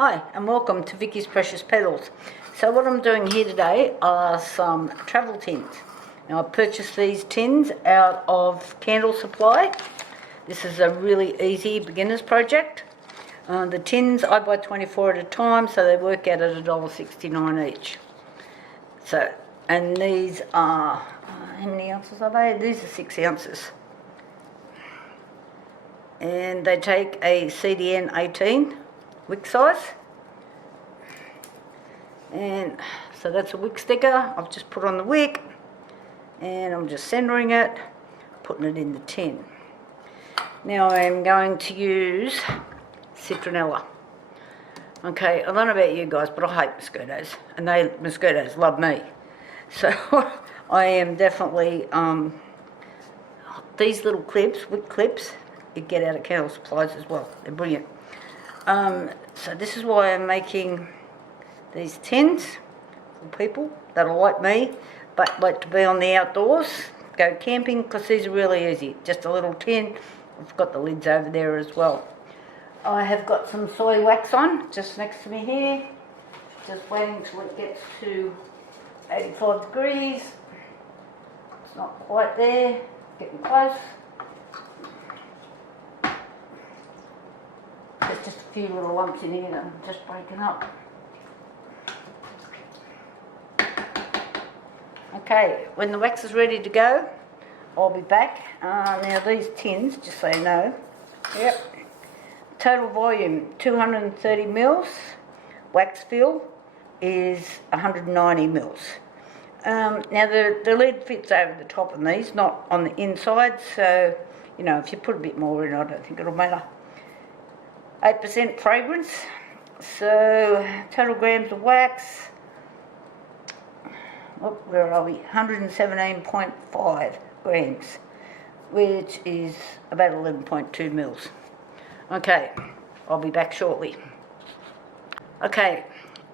Hi and welcome to Vicky's Precious Petals. So what I'm doing here today are some travel tins. Now I purchased these tins out of Candle Supply. This is a really easy beginner's project. The tins I buy 24 at a time, so they work out at $1.69 each. So, and these are, how many ounces are they? These are 6 ounces. And they take a CDN 18 wick size. And so that's a wick sticker I've just put on the wick, and I'm just centering it, putting it in the tin. Now I'm going to use Citronella. Okay, I don't know about you guys, but I hate mosquitoes, and mosquitoes love me. So I am definitely, these little clips, wick clips, you get out of Candle Supplies as well. They're brilliant. So this is why I'm making these tins for people that are like me, but like to be on the outdoors, go camping, because these are really easy. Just a little tin. I've got the lids over there as well. I have got some soy wax on just next to me here. Just waiting till it gets to 85 degrees. It's not quite there, getting close. There's just a few little lumps in here that I'm just breaking up. Okay, when the wax is ready to go, I'll be back. Now these tins, just so you know, yep, total volume 230 mils, wax fill is 190 mils. Now the lid fits over the top of these, not on the inside, so you know, if you put a bit more in, I don't think it'll matter. 8% fragrance, so total grams of wax, where are we? 117.5 grams, which is about 11.2 mils. Okay, I'll be back shortly. Okay,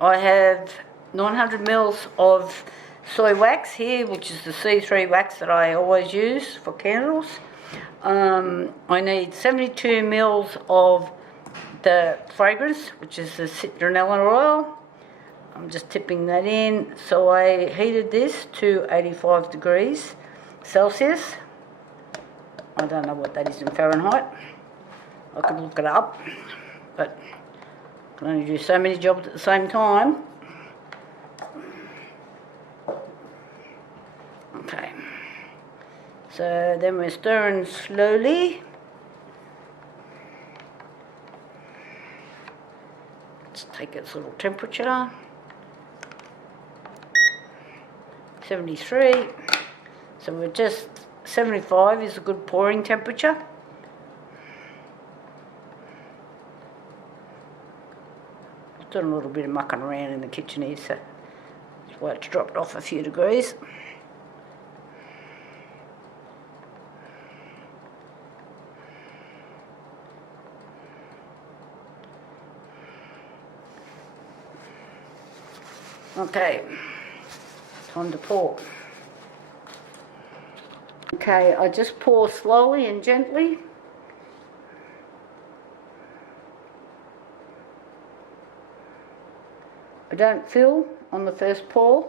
I have 900 mils of soy wax here, which is the C3 wax that I always use for candles. I need 72 mils of the fragrance, which is the Citronella oil. I'm just tipping that in. So I heated this to 85 degrees Celsius. I don't know what that is in Fahrenheit. I could look it up, but I can only do so many jobs at the same time. Okay. So then we're stirring slowly. Let's take its little temperature. 73. So we're just 75 is a good pouring temperature. I've done a little bit of mucking around in the kitchen here, so that's why it's dropped off a few degrees. Okay, time to pour. Okay, I just pour slowly and gently. I don't fill on the first pour.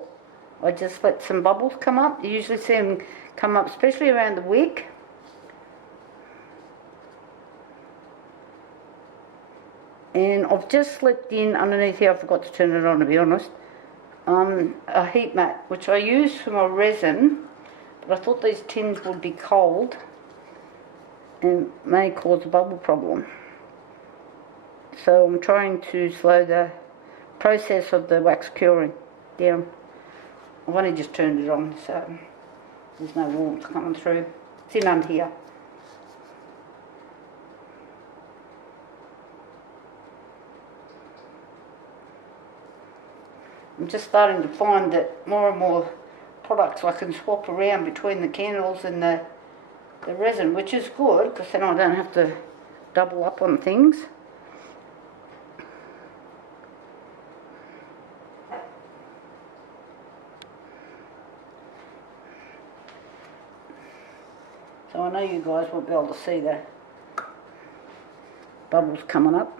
I just let some bubbles come up. You usually see them come up, especially around the wick. And I've just slipped in underneath here, I forgot to turn it on to be honest, a heat mat, which I use for my resin, but I thought these tins would be cold and may cause a bubble problem. So I'm trying to slow the process of the wax curing down. I've only just turned it on, so there's no warmth coming through. It's in under here. I'm just starting to find that more and more products I can swap around between the candles and the resin, which is good because then I don't have to double up on things. So I know you guys won't be able to see the bubbles coming up.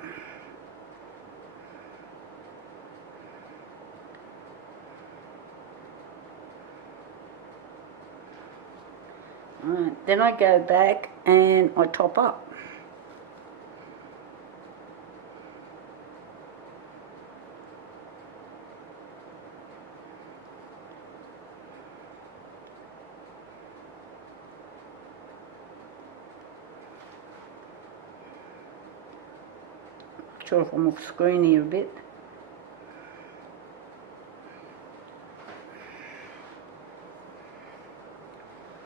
Right, then I go back and I top up. Not sure if I'm off screen here a bit.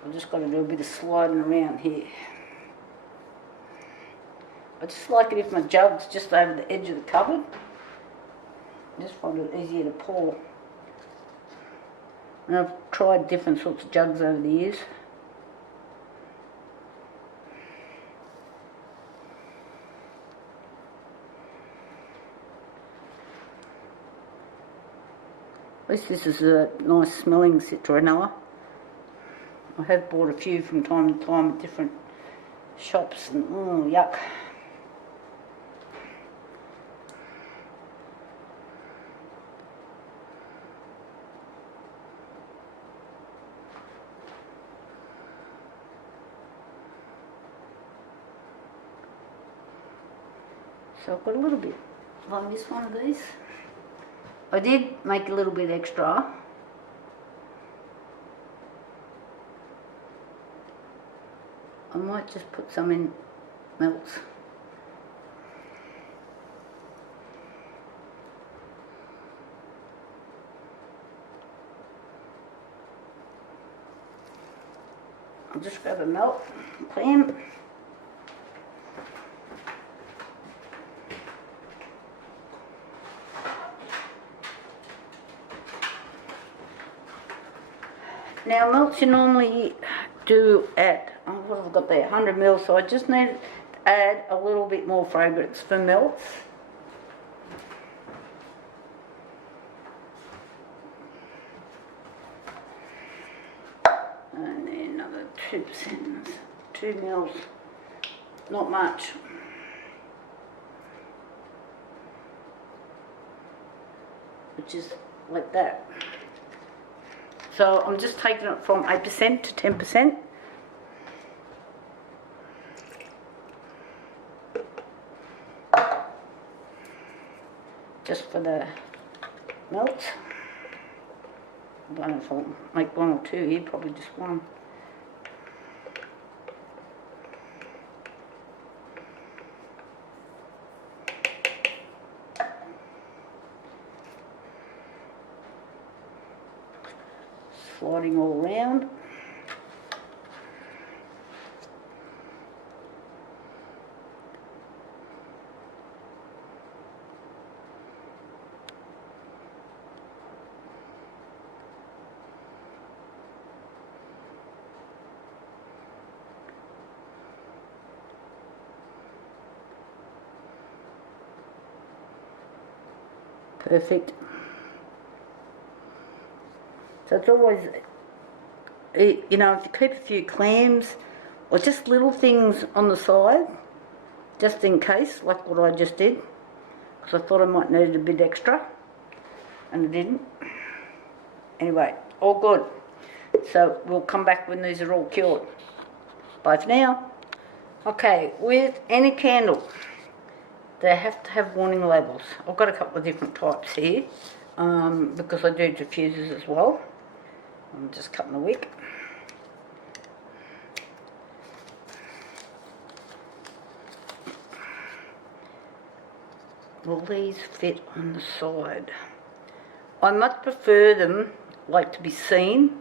I've just got to do a bit of sliding around here. I just like it if my jug's just over the edge of the cupboard. I just find it easier to pour. And I've tried different sorts of jugs over the years. At least this is a nice smelling Citronella. I have bought a few from time to time at different shops and yuck. So I've got a little bit. Have I missed one of these? I did make a little bit extra. I might just put some in melts. I'll just grab a melt pan. Now melts you normally do at, what have I got there, 100 ml, so I just need to add a little bit more fragrance for melts. And then another 2%, 2 ml, not much. Which is like that. So I'm just taking it from 8% to 10%. Just for the melts. I don't know if I'll make one or two here, probably just one. Sliding all around. Perfect. So it's always, you know, if you keep a few clams or just little things on the side, just in case, like what I just did, because I thought I might need a bit extra, and I didn't. Anyway, all good. So we'll come back when these are all cured. Bye for now. Okay, with any candle, they have to have warning labels. I've got a couple of different types here, because I do diffusers as well. I'm just cutting the wick. Will these fit on the side? I much prefer them like to be seen,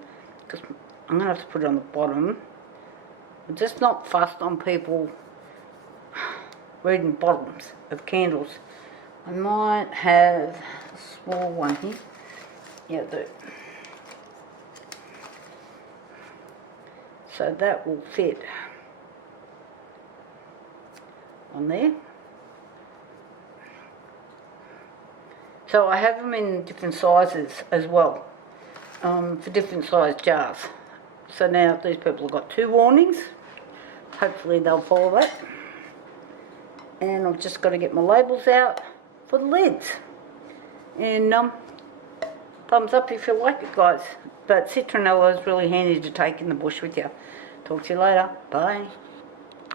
because I'm going to have to put it on the bottom. I'm just not fussed on people reading bottoms of candles. I might have a small one here. Yeah, I do. So that will fit on there. So I have them in different sizes as well, for different size jars. So now these people have got 2 warnings. Hopefully they'll follow that. And I've just got to get my labels out for the lids. And thumbs up if you like it, guys. But Citronella is really handy to take in the bush with you. Talk to you later. Bye.